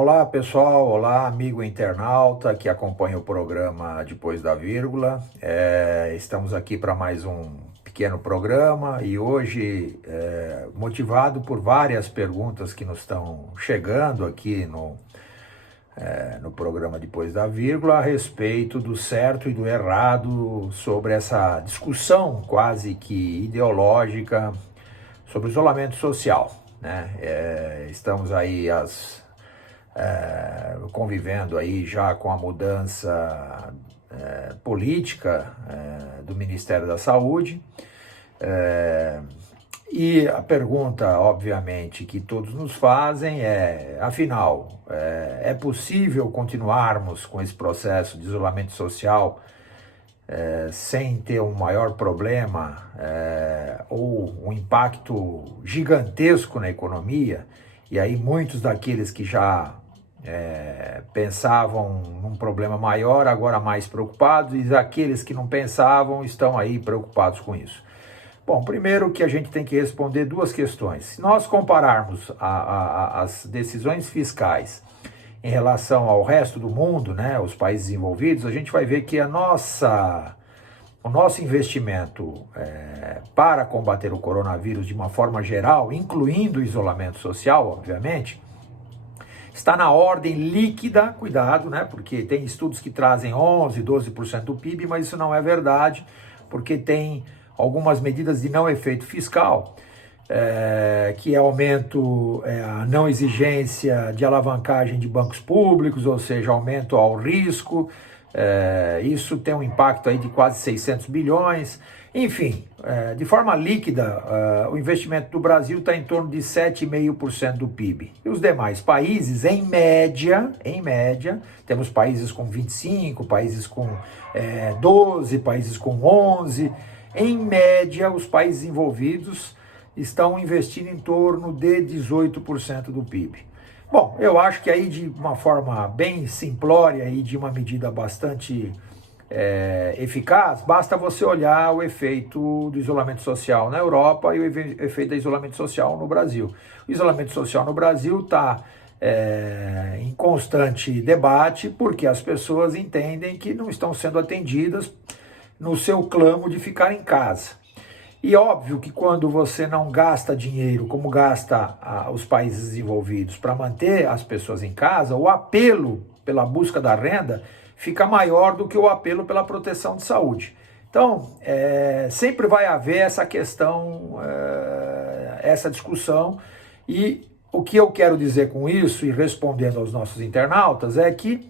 Olá pessoal, olá amigo internauta que acompanha o programa Depois da Vírgula. Estamos aqui para mais um pequeno programa e hoje, motivado por várias perguntas que nos estão chegando aqui no programa Depois da Vírgula a respeito do certo e do errado sobre essa discussão quase que ideológica sobre o isolamento social, né? Estamos aí convivendo aí já com a mudança política do Ministério da Saúde, e a pergunta, obviamente, que todos nos fazem afinal, é possível continuarmos com esse processo de isolamento social sem ter um maior problema ou um impacto gigantesco na economia? E aí muitos daqueles que já pensavam num problema maior, agora mais preocupados, e aqueles que não pensavam estão aí preocupados com isso. Bom, primeiro que a gente tem que responder duas questões. Se nós compararmos as decisões fiscais em relação ao resto do mundo, né, os países envolvidos, a gente vai ver que o nosso investimento para combater o coronavírus de uma forma geral, incluindo o isolamento social, obviamente, está na ordem líquida, cuidado, né? Porque tem estudos que trazem 11%, 12% do PIB, mas isso não é verdade, porque tem algumas medidas de não efeito fiscal, que é aumento, a não exigência de alavancagem de bancos públicos, ou seja, aumento ao risco. Isso tem um impacto aí de quase 600 bilhões. Enfim, de forma líquida, o investimento do Brasil está em torno de 7,5% do PIB. E os demais países, em média, temos países com 25%, países com 12%, países com 11%. Em média, os países envolvidos estão investindo em torno de 18% do PIB. Bom, eu acho que aí de uma forma bem simplória e de uma medida bastante eficaz, basta você olhar o efeito do isolamento social na Europa e o efeito do isolamento social no Brasil. O isolamento social no Brasil está em constante debate porque as pessoas entendem que não estão sendo atendidas no seu clamo de ficar em casa. E óbvio que quando você não gasta dinheiro como gasta os países desenvolvidos para manter as pessoas em casa, o apelo pela busca da renda fica maior do que o apelo pela proteção de saúde. Então, sempre vai haver essa questão, essa discussão, e o que eu quero dizer com isso, e respondendo aos nossos internautas, é que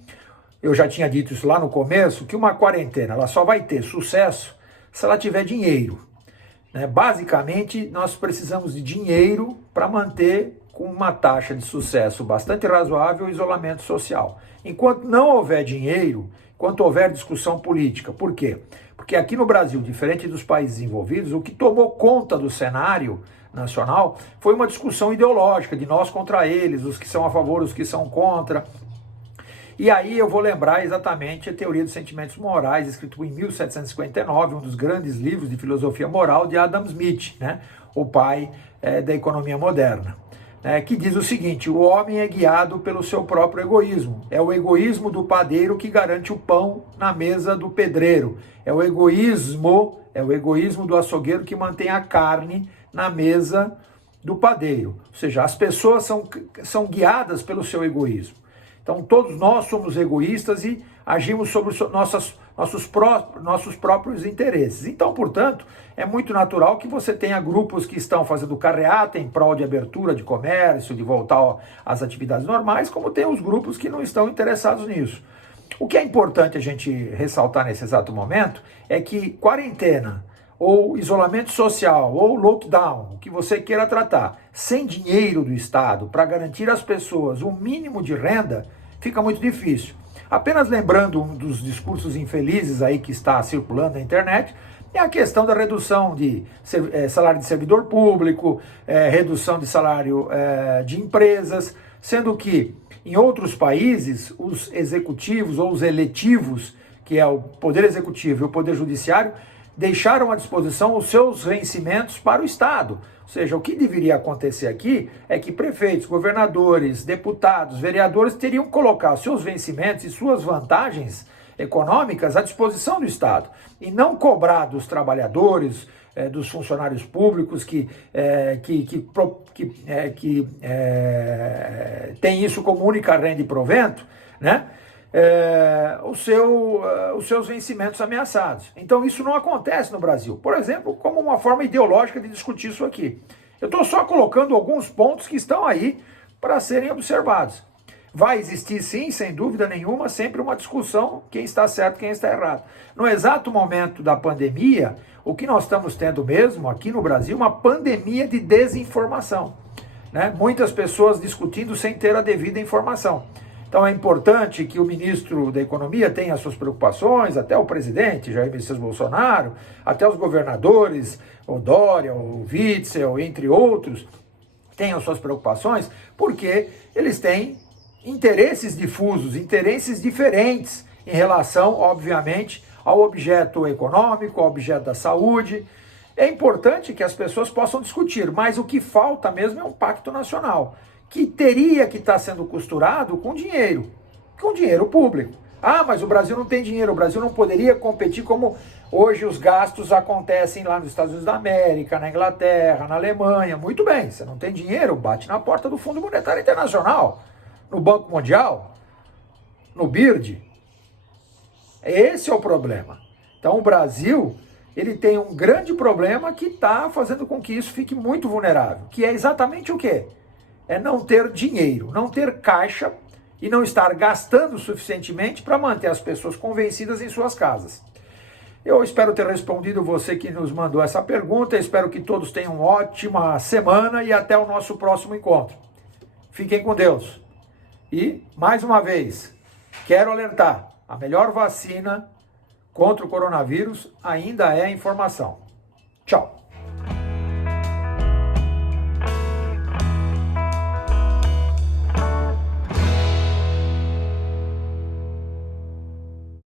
eu já tinha dito isso lá no começo, que uma quarentena ela só vai ter sucesso se ela tiver dinheiro. Basicamente, nós precisamos de dinheiro para manter com uma taxa de sucesso bastante razoável o isolamento social. Enquanto não houver dinheiro, enquanto houver discussão política. Por quê? Porque aqui no Brasil, diferente dos países envolvidos, o que tomou conta do cenário nacional foi uma discussão ideológica de nós contra eles, os que são a favor, os que são contra. E aí eu vou lembrar exatamente a Teoria dos Sentimentos Morais, escrito em 1759, um dos grandes livros de filosofia moral de Adam Smith, né? O pai da economia moderna, que diz o seguinte: o homem é guiado pelo seu próprio egoísmo. É o egoísmo do padeiro que garante o pão na mesa do pedreiro. É o egoísmo do açougueiro que mantém a carne na mesa do padeiro. Ou seja, as pessoas são guiadas pelo seu egoísmo. Então todos nós somos egoístas e agimos sobre nossos próprios interesses. Então, portanto, é muito natural que você tenha grupos que estão fazendo carreata em prol de abertura de comércio, de voltar às atividades normais, como tem os grupos que não estão interessados nisso. O que é importante a gente ressaltar nesse exato momento é que quarentena, ou isolamento social, ou lockdown, o que você queira tratar, sem dinheiro do Estado para garantir às pessoas um mínimo de renda, fica muito difícil. Apenas lembrando um dos discursos infelizes aí que está circulando na internet, é a questão da redução de salário de servidor público, redução de salário de empresas, sendo que em outros países os executivos ou os eletivos, que é o poder executivo e o poder judiciário, deixaram à disposição os seus vencimentos para o Estado. Ou seja, o que deveria acontecer aqui é que prefeitos, governadores, deputados, vereadores teriam que colocar seus vencimentos e suas vantagens econômicas à disposição do Estado e não cobrar dos trabalhadores, dos funcionários públicos que tem isso como única renda e provento, né? Os seus vencimentos ameaçados. Então isso não acontece no Brasil, por exemplo, como uma forma ideológica de discutir isso aqui. Eu estou só colocando alguns pontos que estão aí para serem observados. Vai existir sim, sem dúvida nenhuma, sempre uma discussão quem está certo, quem está errado. No exato momento da pandemia, o que nós estamos tendo mesmo aqui no Brasil, uma pandemia de desinformação, né? Muitas pessoas discutindo sem ter a devida informação. Então é importante que o ministro da Economia tenha suas preocupações, até o presidente Jair Messias Bolsonaro, até os governadores, o Dória, o Witzel, entre outros, tenham suas preocupações, porque eles têm interesses difusos, interesses diferentes em relação, obviamente, ao objeto econômico, ao objeto da saúde. É importante que as pessoas possam discutir, mas o que falta mesmo é um pacto nacional, que teria que estar sendo costurado com dinheiro público. Ah, mas o Brasil não tem dinheiro, o Brasil não poderia competir como hoje os gastos acontecem lá nos Estados Unidos da América, na Inglaterra, na Alemanha. Muito bem, você não tem dinheiro, bate na porta do Fundo Monetário Internacional, no Banco Mundial, no BIRD. Esse é o problema. Então o Brasil, ele tem um grande problema que está fazendo com que isso fique muito vulnerável, que é exatamente o quê? É não ter dinheiro, não ter caixa e não estar gastando suficientemente para manter as pessoas convencidas em suas casas. Eu espero ter respondido você que nos mandou essa pergunta, espero que todos tenham uma ótima semana e até o nosso próximo encontro. Fiquem com Deus. E, mais uma vez, quero alertar, a melhor vacina contra o coronavírus ainda é a informação. Tchau.